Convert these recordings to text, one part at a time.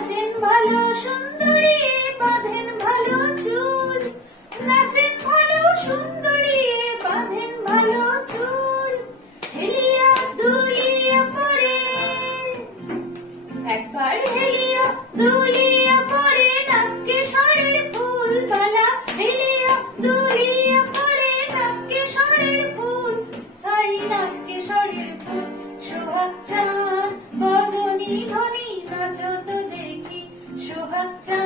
নাচেন ভালো সুন্দরী, বাঁধেন ভালো চুল। নাচেন ভালো সুন্দরী, বাঁধেন ভালো চুল। হেলিয়া দুলিয়া পড়ে একবার হেলিয়া দুলিয়া পড়ে নাককে সরের ফুল বালা। হেলিয়া দুলিয়া পড়ে নাককে সরের ফুল। তাই নাককে সরের ফুল সোহাগ চাঁদ। বদনী ধনী নাচত 자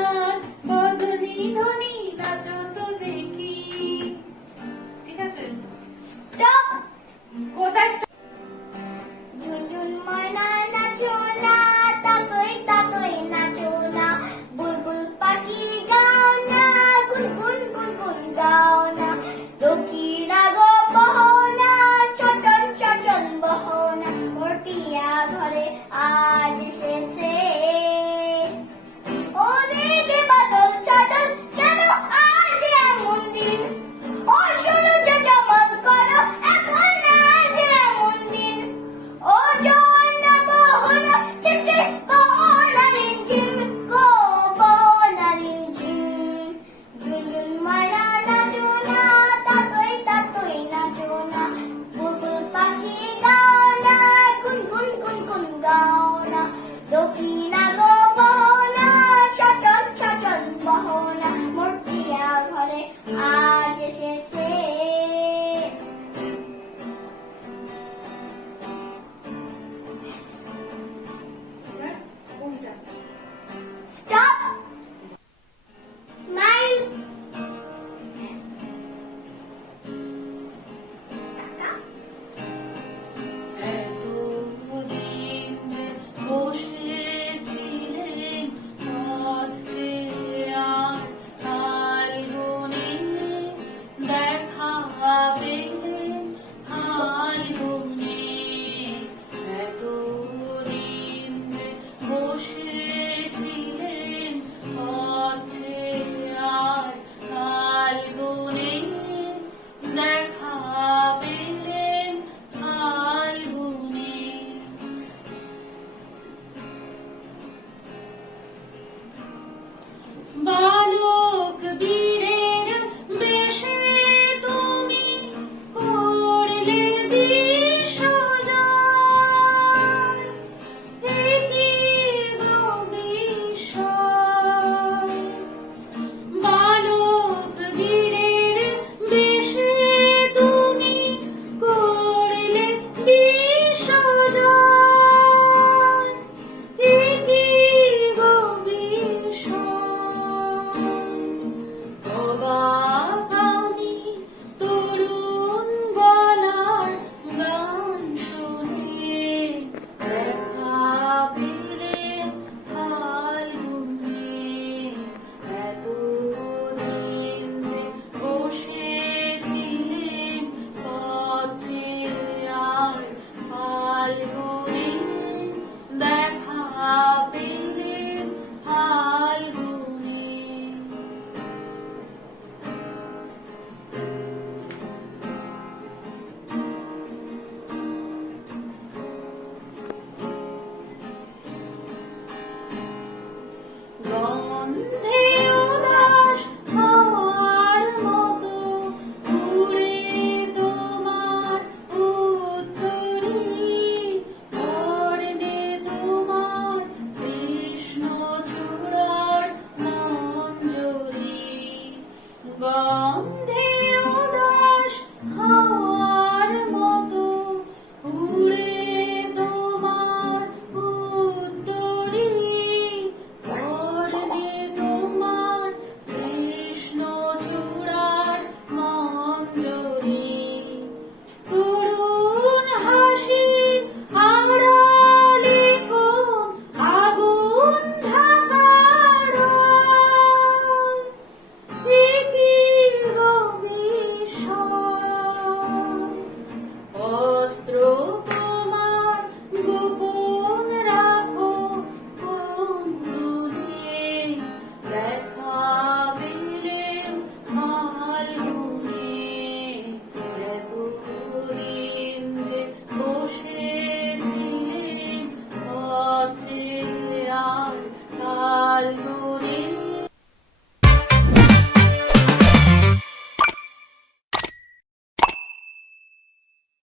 গন্ধে